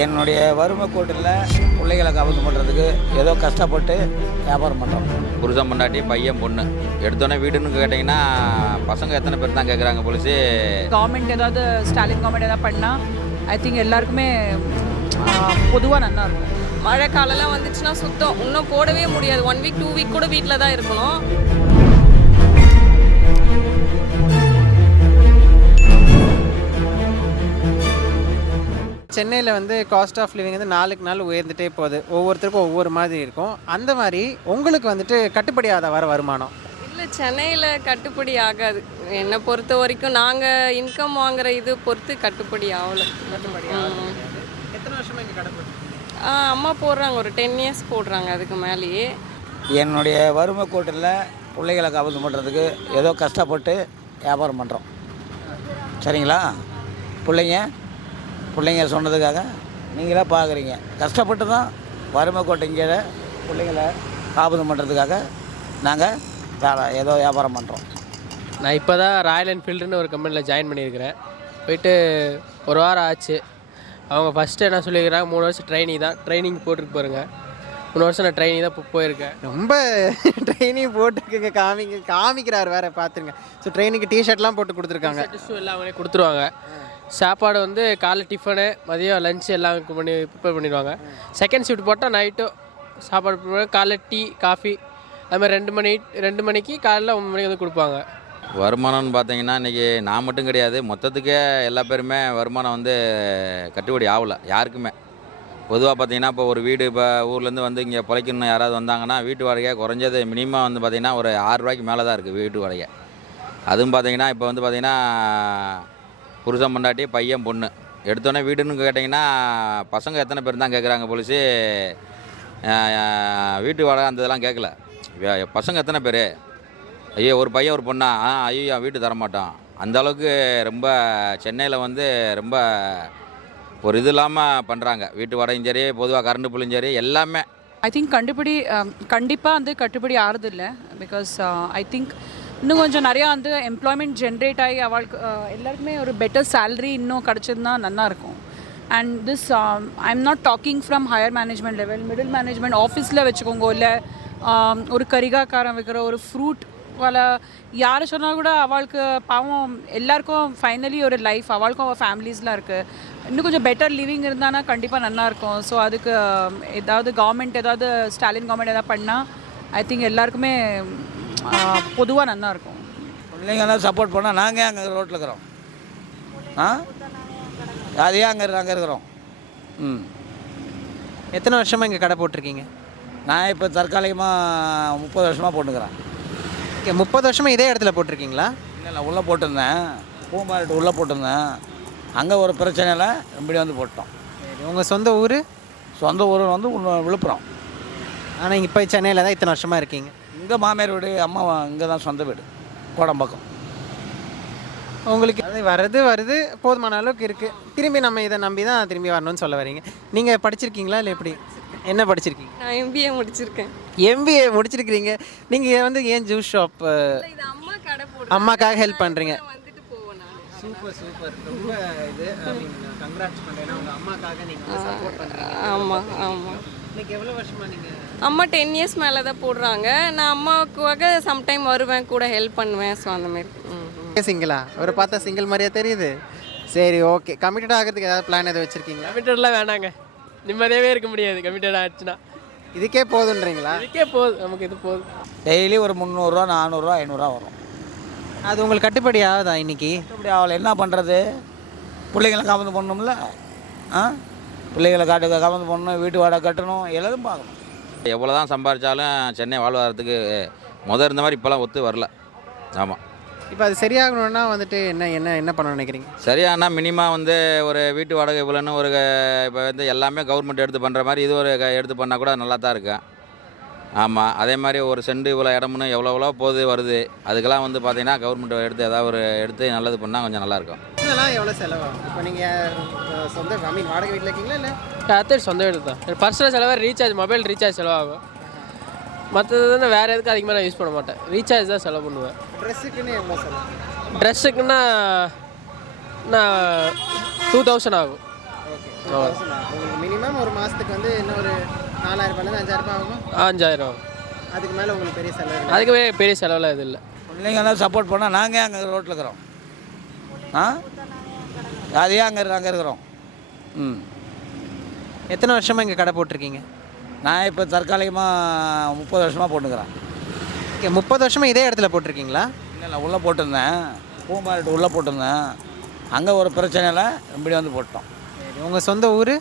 என்னுடைய வறுமை கோட்டில் பிள்ளைகளை கவர்ந்து பண்ணுறதுக்கு ஏதோ கஷ்டப்பட்டு வியாபாரம் பண்ணுறோம். புருஷன் பொண்டாட்டி பையன் பொண்ணு எடுத்தோன்னே வீடுன்னு கேட்டிங்கன்னா பசங்க எத்தனை பேர் தான் கேட்குறாங்க போலீஸு. கவர்மெண்ட் ஏதாவது ஸ்டாலின் கவர்மெண்ட் ஏதாவது பண்ணால் ஐ திங்க் எல்லாருக்குமே பொதுவாக நல்லா இருக்கும். மழை காலம்லாம் வந்துச்சுன்னா சுத்தம் இன்னும் போடவே முடியாது. 1 வீக் 2 வீக் கூட வீட்டில் தான் இருக்கணும். சென்னையில் வந்து காஸ்ட் ஆஃப் லிவிங் வந்து நாளுக்கு நாள் உயர்ந்துகிட்டே போகுது. ஒவ்வொருத்தருக்கும் ஒவ்வொரு மாதிரி இருக்கும். அந்த மாதிரி உங்களுக்கு வந்துட்டு கட்டுப்படியாத வருமானம்? இல்லை, சென்னையில் கட்டுப்படி ஆகாது. என்னை பொறுத்த வரைக்கும் நாங்கள் இன்கம் வாங்குற இது பொறுத்து கட்டுப்படி ஆகலை. எத்தனை வருஷமாக இங்கே கடை அம்மா போடுறாங்க, ஒரு 10 இயர்ஸ் போடுறாங்க, அதுக்கு மேலேயே. என்னுடைய வறுமை கோட்டில் பிள்ளைகளை கவர்ந்து பண்ணுறதுக்கு ஏதோ கஷ்டப்பட்டு வியாபாரம் பண்ணுறோம். சரிங்களா? பிள்ளைங்க சொன்னதுக்காக நீங்களே பார்க்குறீங்க. கஷ்டப்பட்டு தான் வறுமை கோட்டைங்க பிள்ளைங்களை காப்பீடு பண்ணுறதுக்காக நாங்கள் ஏதோ வியாபாரம் பண்ணுறோம். நான் இப்போ தான் ராயல் என்ஃபீல்டுன்னு ஒரு கம்பெனியில் ஜாயின் பண்ணியிருக்கிறேன். போயிட்டு ஒரு வாரம் ஆச்சு. அவங்க ஃபஸ்ட்டு என்ன சொல்லியிருக்கிறாங்க, 3 வருஷம் ட்ரைனிங் போட்டுருக்கு பாருங்கள். 3 வருஷம் நான் ட்ரைனிங் தான் இப்போ போயிருக்கேன். ரொம்ப ட்ரைனிங் போட்டுருக்குங்க, காமிக்கிறார் வேறு பார்த்துருங்க. ஸோ ட்ரைனிங்க்கு டிஷர்ட்லாம் போட்டு கொடுத்துருக்காங்க. எல்லாம் அவங்களே கொடுத்துருவாங்க. சாப்பாடு வந்து காலைல டிஃபனு, மதியம் லஞ்சு எல்லாம் ப்ரிப்பேர் பண்ணிடுவாங்க. செகண்ட் ஷிஃப்ட் போட்டால் நைட்டும் சாப்பாடு ப்ரிப்பேர், காலைல டீ காஃபி அதுமாதிரி 2 மணிக்கு காலையில் 9 மணிக்கு வந்து கொடுப்பாங்க. வருமானம்னு பார்த்தீங்கன்னா இன்றைக்கி நான் மட்டும் கிடையாது, மொத்தத்துக்கே எல்லா பேருமே வருமானம் வந்து கட்டுப்படி ஆகலை யாருக்குமே. பொதுவாக பார்த்தீங்கன்னா இப்போ ஒரு வீடு இப்போ ஊர்லேருந்து வந்து இங்கே பிழைக்கணும் யாராவது வந்தாங்கன்னா வீட்டு வாடகை குறைஞ்சது மினிமம் வந்து பார்த்திங்கன்னா ஒரு 6 ரூபாய்க்கு மேலே தான் இருக்குது வீட்டு வாடகை. அதுவும் பார்த்திங்கன்னா இப்போ வந்து பார்த்திங்கன்னா புருஷன் பொண்டாட்டி பையன் பொண்ணு எடுத்தோன்னே வீடுன்னு கேட்டிங்கன்னா பசங்க எத்தனை பேர் தான் கேட்குறாங்க போலீஸு. வீட்டு வாடகை அந்த இதெல்லாம் கேட்கல. பசங்க எத்தனை பேர், ஐயோ ஒரு பையன் ஒரு பொண்ணா, ஐயோ வீட்டு தரமாட்டோம். அந்த அளவுக்கு ரொம்ப சென்னையில் வந்து ரொம்ப ஒரு இது இல்லாமல் பண்ணுறாங்க. வீட்டு வாடகையும் சரி, பொதுவாக கரண்ட் பில்லும் சரி, எல்லாமே ஐ திங்க் கண்டிப்பாக வந்து கட்டுப்படி ஆறுதில்லை. பிகாஸ் ஐ திங்க் இன்னும் கொஞ்சம் நிறையா வந்து எம்ப்ளாய்மெண்ட் ஜென்ரேட் ஆகி அவளுக்கு எல்லாருக்குமே ஒரு பெட்டர் சேலரி இன்னும் கிடச்சதுன்னா நல்லாயிருக்கும். And this I am not talking from higher management level, middle management ஆஃபீஸில் வச்சுக்கோங்க, இல்லை ஒரு கரிகாக்காரன் வைக்கிற ஒரு ஃப்ரூட் வாழ யாரை சொன்னால் கூட அவளுக்கு பாவம் எல்லாருக்கும் ஃபைனலி ஒரு லைஃப், அவளுக்கும் அவள் ஃபேமிலிஸ்லாம் இருக்குது. இன்னும் கொஞ்சம் பெட்டர் லிவிங் இருந்தானா கண்டிப்பாக நல்லாயிருக்கும். ஸோ அதுக்கு ஏதாவது கவர்மெண்ட் ஏதாவது ஸ்டாலின் கவர்மெண்ட் ஏதாவது பண்ணால் ஐ திங்க் எல்லாருக்குமே பொதுவாக நல்லாயிருக்கும். பிள்ளைங்கெல்லாம் சப்போர்ட் பண்ணால் நாங்கள் அங்கே ரோட்டில் இருக்கிறோம். அதையே அங்கே இருக்கிறோம். எத்தனை வருஷமாக இங்கே கடை போட்டிருக்கீங்க? நான் இப்போ தற்காலிகமாக 30 வருஷமாக போட்டுக்கிறேன். ஓகே, 30 வருஷமாக இதே இடத்துல போட்டிருக்கீங்களா? இல்லை, உள்ளே போட்டிருந்தேன், பூமாரிட்டு உள்ளே போட்டிருந்தேன். அங்கே ஒரு பிரச்சனையில் இப்படி வந்து போட்டோம். சரி, உங்கள் சொந்த ஊர்? சொந்த ஊர் வந்து விழுப்புரம். ஆனால் இங்கே இப்போ சென்னையில் தான் இத்தனை வருஷமாக இருக்கீங்க. இங்கே மாமியார் வீடு, அம்மா இங்கே தான் சொந்த வீடு, கோடம்பாக்கம். உங்களுக்கு அது வருது போதுமான அளவுக்கு இருக்குது. திரும்பி நம்ம இதை நம்பி தான் திரும்பி வரணும்னு சொல்ல வரீங்க. நீங்கள் படிச்சிருக்கீங்களா இல்லை எப்படி, என்ன படிச்சிருக்கீங்க? நான் MBA முடிச்சிருக்கேன். MBA முடிச்சிருக்கிறீங்க. நீங்கள் வந்து ஏன் ஜூஸ் ஷாப் இது அம்மா கடை போடுறாங்க, அம்மாக்காக ஹெல்ப் பண்ணுறீங்க? வந்துட்டு போவேன் நான். சூப்பர் ரொம்ப இது கங்க்ராட்ஸ் பண்ணுறேன். உங்கள் அம்மாக்காக நீங்கள் சப்போர்ட் பண்ணுறீங்க. ஆமாம். இன்னைக்கு எவ்வளோ வருஷமாக நீங்கள்? அம்மா 10 இயர்ஸ் மேலே தான் போடுறாங்க. நான் அம்மாவுக்காக சம்டைம் வருவேன், கூட ஹெல்ப் பண்ணுவேன். ஸோ அந்த மாதிரி. சிங்கிளா? ஒரு பார்த்தா சிங்கிள் மாதிரியே தெரியுது. சரி, ஓகே. கமிட்டட் ஆகிறதுக்கு ஏதாவது பிளான் எதாவது வச்சுருக்கீங்களா? கமிட்டட்லாம் வேணாங்க, நிம்மதியாகவே இருக்க முடியாது. கமிட்டட் ஆச்சுன்னா இதுக்கே போதுன்றீங்களா? இதுக்கே போதும், நமக்கு இது போதும். டெய்லி ஒரு 300 400 500 வரும். அது உங்களுக்கு கட்டுப்படி ஆகுதா இன்னைக்கு? கட்டுப்படி ஆகலை, என்ன பண்ணுறது? பிள்ளைங்களை கவர்ந்து பண்ணணும்ல. பிள்ளைகளை கவர்ந்து பண்ணணும், வீட்டு வாடகை கட்டணும், எல்லாரும் பார்க்கணும். எவ்வளோ தான் சம்பாதிச்சாலும் சென்னை வாழ்வாதாரத்துக்கு இருந்த மாதிரி இப்போலாம் ஒத்து வரல. ஆமாம். இப்போ அது சரியாகணுன்னா வந்துட்டு என்ன பண்ண நினைக்கிறீங்க? சரியானா மினிமம் வந்து ஒரு வீட்டு வாடகை இவ்வளோன்னு ஒரு இப்போ வந்து எல்லாமே கவர்மெண்ட் எடுத்து பண்ணுற மாதிரி இது ஒரு எடுத்து பண்ணால் கூட நல்லா தான் இருக்கும். ஆமாம், அதே மாதிரி ஒரு சென்ட் இவ்வளோ இடம்னு எவ்வளோ போகுது வருது. அதுக்கெல்லாம் வந்து பார்த்திங்கன்னா கவர்மெண்ட் எடுத்து ஏதாவது ஒரு எடுத்து நல்லது பண்ணால் கொஞ்சம் நல்லாயிருக்கும். இதெல்லாம் எவ்வளோ செலவாகும்? இப்போ நீங்கள் சொந்த வாடகை வீட்டில் இருக்கீங்களா இல்லை? அடுத்து சொந்த வீடு தான். பர்சனல் செலவாக மொபைல் ரீசார்ஜ் செலவாகும். மற்றது வேறு எதுக்கு அதிகமாக நான் யூஸ் பண்ண மாட்டேன். ரீசார்ஜ் தான் செலவு பண்ணுவேன். ட்ரெஸ்ஸுக்குன்னு எவ்வளோ செலவு? ட்ரெஸ்ஸுக்குன்னா நான் 2000 ஆகும். ஓகே. உங்களுக்கு மினிமம் ஒரு மாதத்துக்கு வந்து இன்னும் ஒரு 4000 5,000 ஆகும். 5000. அதுக்கு மேலே உங்களுக்கு பெரிய செலவு இல்லை. அதுக்குமே பெரிய செலவில் இது இல்லை. பிள்ளைங்கெல்லாம் சப்போர்ட் பண்ணால் நாங்கள் அங்கே ரோட்டில் இருக்கிறோம். அதே அங்கே இருக்கிறோம். எத்தனை வருஷமாக இங்கே கடை போட்டிருக்கீங்க? நான் இப்போ தற்காலிகமாக 30 வருஷமாக போட்டுக்கிறேன். ஓகே, 30 வருஷமாக இதே இடத்துல போட்டிருக்கீங்களா? இல்லை உள்ளே போட்டிருந்தேன், பூ மார்க்கெட் உள்ளே போட்டிருந்தேன். அங்கே ஒரு பிரச்சனையில் இப்படி வந்து போட்டோம். சரி, உங்கள் சொந்த ஊர்?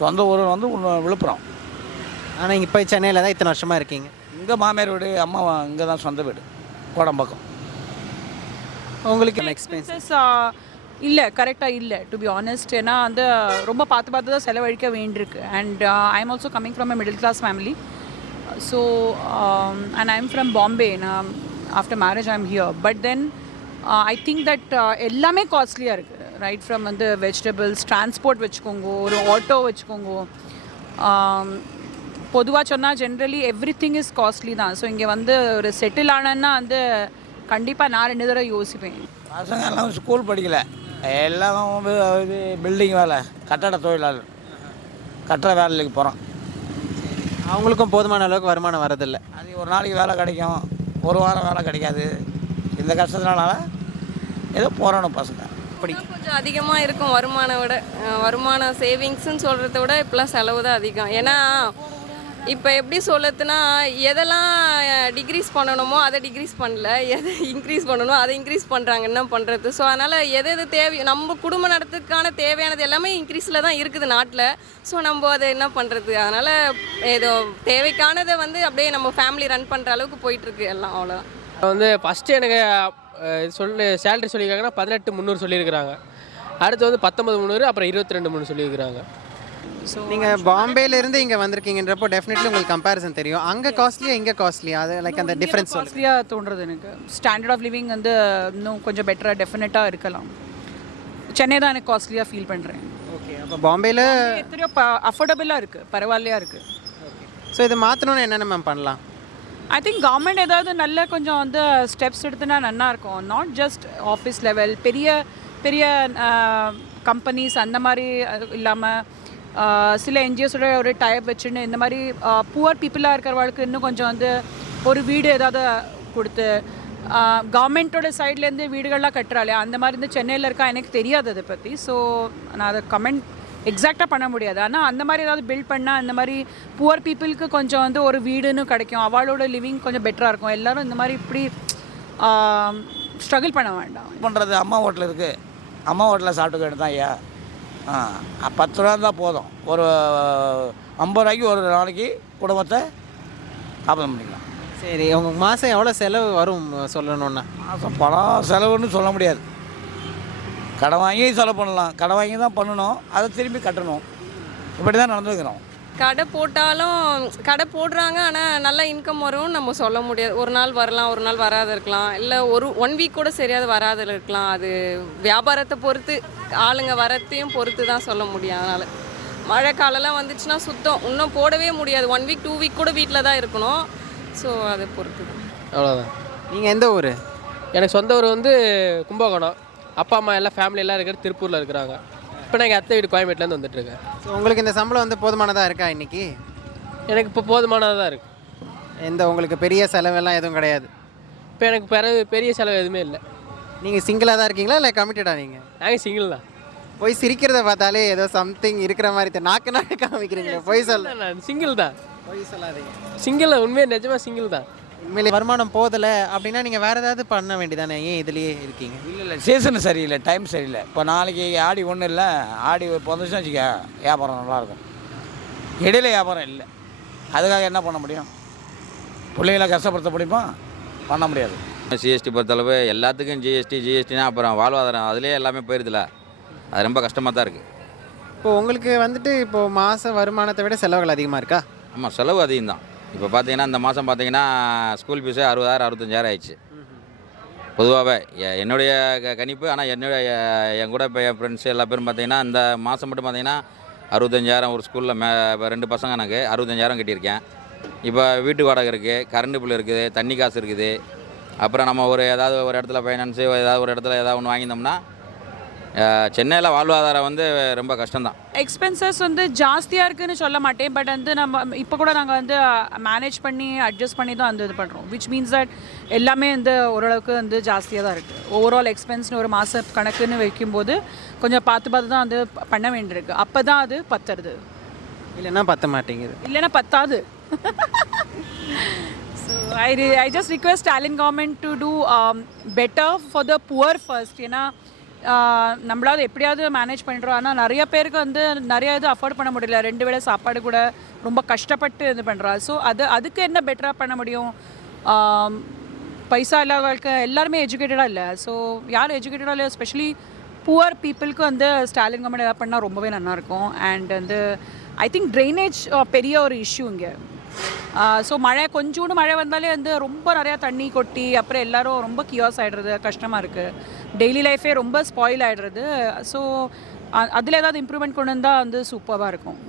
சொந்த ஊர் வந்து விழுப்புரம். ஆனால் இப்போ சென்னையில் தான் இத்தனை வருஷமாக இருக்கீங்க. இங்கே மாமியார் வீடு, அம்மா இங்கே தான் சொந்த வீடு, கோடம்பாக்கம். உங்களுக்கு எக்ஸ்பென்சஸ் இல்லை, கரெக்டாக இல்லை டு பி ஆனஸ்ட். ஏன்னா வந்து ரொம்ப பார்த்து தான் செலவழிக்க வேண்டியிருக்கு. And I am also coming from a middle class family. So and I am from Bombay. நான் after marriage I am here. But then I think that எல்லாமே காஸ்ட்லியாக இருக்குது. ரைட் ஃப்ரம் வந்து வெஜிடபிள்ஸ், டிரான்ஸ்போர்ட் வச்சுக்கோங்க, ஒரு ஆட்டோ வச்சுக்கோங்க. பொதுவாக சொன்னால் generally everything is costly தான். ஸோ இங்கே வந்து ஒரு செட்டில் ஆனேன்னா வந்து கண்டிப்பாக நான் 2 தடவை யோசிப்பேன். பசங்க எல்லாம் ஸ்கூல் படிக்கலை, எல்லாம் இது பில்டிங் வேலை, கட்டட தொழிலாளர், கட்டுற வேலைக்கு போகிறோம். அவங்களுக்கும் போதுமான அளவுக்கு வருமானம் வரதில்லை. அது ஒரு நாளைக்கு வேலை கிடைக்கும், ஒரு வாரம் வேலை கிடைக்காது. இந்த கஷ்டத்தினால ஏதோ போகிறோம் பசங்க. அப்படி கொஞ்சம் அதிகமாக இருக்கும் வருமானம் சேவிங்ஸ்ன்னு சொல்கிறத விட இப்போலாம் செலவு தான் அதிகம். ஏன்னா இப்போ எப்படி சொல்லத்துனா, எதெல்லாம் டிக்ரீஸ் பண்ணணுமோ அதை டிக்ரீஸ் பண்ணல, எதை இன்க்ரீஸ் பண்ணணுமோ அதை இன்க்ரீஸ் பண்ணுறாங்க. என்ன பண்ணுறது? ஸோ அதனால் எது தேவை, நம்ம குடும்ப நடத்துக்கான தேவையானது எல்லாமே இன்க்ரீஸில் தான் இருக்குது நாட்டில். ஸோ நம்ம அதை என்ன பண்ணுறது? அதனால் ஏதோ தேவைக்கானதை வந்து அப்படியே நம்ம ஃபேமிலி ரன் பண்ணுற அளவுக்கு போயிட்டுருக்கு எல்லாம். அவ்வளோதான். வந்து ஃபஸ்ட்டு எனக்கு சேலரி சொல்லியிருக்காங்கன்னா 18,300 சொல்லியிருக்கிறாங்க. அடுத்து வந்து 19,300, அப்புறம் 22,300 சொல்லியிருக்கிறாங்க. ஸோ நீங்கள் பாம்பேலேருந்து இங்கே வந்திருக்கீங்கன்றப்போ டெஃபினெட்லி உங்களுக்கு கம்பேரிசன் தெரியும். அங்கே காஸ்ட்லியாக இங்கே காஸ்ட்லியாக, அது லைக் அந்த டிஃப்ரென்ஸ் காஸ்ட்லியாக தோன்றுறது எனக்கு. ஸ்டாண்டர்ட் ஆஃப் லிவிங் வந்து இன்னும் கொஞ்சம் பெட்டராக டெஃபினட்டாக இருக்கலாம். சென்னை தான் எனக்கு காஸ்ட்லியாக ஃபீல் பண்ணுறேன். ஓகே, அப்போ பாம்பேயில் எத்தனையோ அஃபோர்டபுளாக இருக்குது, பரவாயில்லையாக இருக்குது. ஸோ இதை மாற்றணும்னு என்னென்ன மேம் பண்ணலாம்? ஐ திங்க் கவர்மெண்ட் ஏதாவது நல்ல கொஞ்சம் வந்து ஸ்டெப்ஸ் எடுத்துனா நல்லாயிருக்கும். நாட் ஜஸ்ட் ஆஃபீஸ் லெவல், பெரிய பெரிய கம்பெனிஸ் அந்த மாதிரி இல்லாமல் சில என்ஜிஓஸோட ஒரு டைப் வச்சுன்னு இந்த மாதிரி புவர் பீப்புளாக இருக்கிறவங்களுக்கு இன்னும் கொஞ்சம் வந்து ஒரு வீடு ஏதாவது கொடுத்து, கவர்மெண்ட்டோட சைட்லேருந்து வீடுகள்லாம் கட்டுறாளே அந்த மாதிரி இந்த சென்னையில் இருக்கா, எனக்கு தெரியாது அதை பற்றி. ஸோ நான் அதை கமெண்ட் எக்ஸாக்டாக பண்ண முடியாது. ஆனால் அந்த மாதிரி ஏதாவது பில்ட் பண்ணால் இந்த மாதிரி புவர் பீப்புளுக்கு கொஞ்சம் வந்து ஒரு வீடுன்னு கிடைக்கும், அவளோட லிவிங் கொஞ்சம் பெட்டராக இருக்கும். எல்லோரும் இந்த மாதிரி இப்படி ஸ்ட்ரகிள் பண்ண வேண்டாம். பண்ணுறது அம்மா ஹோட்டல் இருக்குது, அம்மா ஹோட்டலில் சாப்பிட்டுக்க வேண்டியது தான் ஐயா. 10 ரூபா தான் போதும். ஒரு 50 ரூபாய்க்கு ஒரு நாளைக்கு குடும்பத்தை காப்பீடு பண்ணிக்கலாம். சரி, உங்கள் மாதம் எவ்வளோ செலவு வரும் சொல்லணுன்னா? மாதம் பணம் செலவுன்னு சொல்ல முடியாது. கடன் வாங்கி செலவு பண்ணலாம், கடன் வாங்கி தான் பண்ணணும், அதை திரும்பி கட்டணும். இப்படி தான் நடந்துக்கிறோம். கடை போட்டாலும் கடை போடுறாங்க, ஆனால் நல்ல இன்கம் வரும்னு நம்ம சொல்ல முடியாது. ஒரு நாள் வரலாம், ஒரு நாள் வராது இருக்கலாம், இல்லை ஒன் வீக் கூட சரியாது வராது இருக்கலாம். அது வியாபாரத்தை பொறுத்து, ஆளுங்க வரத்தையும் பொறுத்து தான் சொல்ல முடியும். அதனால் மழை காலம்லாம் வந்துச்சுன்னா சுத்தம் இன்னும் போடவே முடியாது. 1 வீக் 2 வீக் கூட வீட்டில் தான் இருக்கணும். ஸோ அதை பொறுத்து தான். அவ்வளோதான். நீங்கள் எந்த ஊர்? எனக்கு சொந்த ஊர் வந்து கும்பகோணம். அப்பா அம்மா எல்லாம் ஃபேமிலி எல்லாம் இருக்கிறது திருப்பூரில் இருக்கிறாங்க. இப்போ நான் எங்கள் அத்தை வீடு கோயம்பேட்டிலேருந்து வந்துட்டுருக்கேன். ஸோ உங்களுக்கு இந்த சம்பளம் வந்து போதுமானதாக இருக்கா இன்றைக்கி? எனக்கு இப்போ போதுமானதாக தான் இருக்குது. உங்களுக்கு பெரிய செலவெல்லாம் எதுவும் கிடையாது? இப்போ எனக்கு பெரிய செலவு எதுவுமே இல்லை. நீங்கள் சிங்கிளாக தான் இருக்கீங்களா இல்லை கமிட்டடாக? நீங்கள் நாங்கள் சிங்கிள் தான். போய் சிரிக்கிறத பார்த்தாலே ஏதோ சம்திங் இருக்கிற மாதிரி நாக்கு காமிக்கிறீங்களே, போய் சொல்ல. நான் சிங்கிள் தான். போய் சொல்லாதீங்க. சிங்கிள் உண்மையாக நிஜமாக சிங்கிள் தான். உண்மையிலே வருமானம் போதலை அப்படின்னா நீங்கள் வேறு ஏதாவது பண்ண வேண்டியதானே? ஏன் இதுலேயே இருக்கீங்க? இல்லை, சீசன் சரியில்லை, டைம் சரியில்லை. இப்போ நாளைக்கு ஆடி ஒன்றும் இல்லை, ஆடி இப்போ வந்துச்சுன்னு வச்சுக்க வியாபாரம் நல்லாயிருக்கும். இடையில வியாபாரம் இல்லை, அதுக்காக என்ன பண்ண முடியும்? பிள்ளைங்களை கஷ்டப்படுத்த முடியுமா? பண்ண முடியாது. ஜிஎஸ்டி பொறுத்தளவு எல்லாத்துக்கும் ஜிஎஸ்டினா அப்புறம் வாழ்வாதாரம் அதுலேயே எல்லாமே போயிருதுல, அது ரொம்ப கஷ்டமாக தான் இருக்குது. இப்போது உங்களுக்கு வந்துட்டு இப்போது மாத வருமானத்தை விட செலவுகள் அதிகமாக இருக்கா? ஆமாம், செலவு அதிகம் தான். இப்போ பார்த்தீங்கன்னா இந்த மாதம் பார்த்தீங்கன்னா ஸ்கூல் ஃபீஸு 60,000 65,000 ஆயிடுச்சு பொதுவாகவே என்னுடைய கணிப்பு. ஆனால் என் கூட இப்போ என் ஃப்ரெண்ட்ஸ் எல்லா பேரும் பார்த்தீங்கன்னா இந்த மாதம் மட்டும் பார்த்தீங்கன்னா 65,000. ஒரு ஸ்கூலில் 2 பசங்க எனக்கு 65,000 கட்டியிருக்கேன். இப்போ வீட்டு வாடகை இருக்குது, கரண்ட் பில் இருக்குது, தண்ணி காசு இருக்குது. அப்புறம் நம்ம ஏதாவது ஒரு இடத்துல ஃபைனான்ஸு ஏதாவது ஒரு இடத்துல ஏதாவது ஒன்று வாங்கியிருந்தோம்னா சென்னையில் வாழ்வாதாரம் வந்து ரொம்ப கஷ்டம்தான். எக்ஸ்பென்சஸ் வந்து ஜாஸ்தியாக இருக்குதுன்னு சொல்ல மாட்டேன், பட் வந்து நம்ம இப்போ கூட நாங்கள் வந்து மேனேஜ் பண்ணி அட்ஜஸ்ட் பண்ணி தான் வந்து இது பண்ணுறோம். விச் மீன்ஸ் தட் எல்லாமே வந்து ஓரளவுக்கு வந்து ஜாஸ்தியாக தான் இருக்குது. ஓவரால் எக்ஸ்பென்ஸ்னு ஒரு மாத கணக்குன்னு வைக்கும்போது கொஞ்சம் பார்த்து பார்த்து தான் வந்து பண்ண வேண்டியிருக்கு. அப்போ தான் அது பத்துறது, இல்லைன்னா பத்த மாட்டேங்குது. இல்லைன்னா பத்தாது. So I just request Stalin government to do better for the poor first. ஏன்னா நம்மளாவது எப்படியாவது மேனேஜ் பண்ணுறோம், ஆனால் நிறைய பேருக்கு வந்து நிறைய இது அஃபோர்ட் பண்ண முடியல. 2 வேளை சாப்பாடு கூட ரொம்ப கஷ்டப்பட்டு இது பண்ணுறா. ஸோ அதுக்கு என்ன பெட்டராக பண்ண முடியும்? பைசா இல்லாதவர்களுக்கு எல்லாருமே எஜுகேட்டடாக இல்லை. ஸோ யார் எஜுகேட்டடாக இல்லை, எஸ்பெஷலி புவர் பீப்புளுக்கு வந்து ஸ்டாலின் கவர்மெண்ட் எதாவது பண்ணால் ரொம்பவே நல்லாயிருக்கும். அண்ட் வந்து ஐ திங்க் ட்ரைனேஜ் பெரிய ஒரு இஷ்யூ இங்கே. ஸோ கொஞ்சோண்டு மழை வந்தாலே வந்து ரொம்ப நிறையா தண்ணி கொட்டி அப்புறம் எல்லோரும் ரொம்ப கியாஸ் ஆகிடுறது, கஷ்டமாக இருக்குது. டெய்லி லைஃபே ரொம்ப ஸ்பாயில் ஆகிடுறது. ஸோ அதில் ஏதாவது இம்ப்ரூவ்மெண்ட் கொண்டு வந்தால் வந்து சூப்பராக இருக்கும்.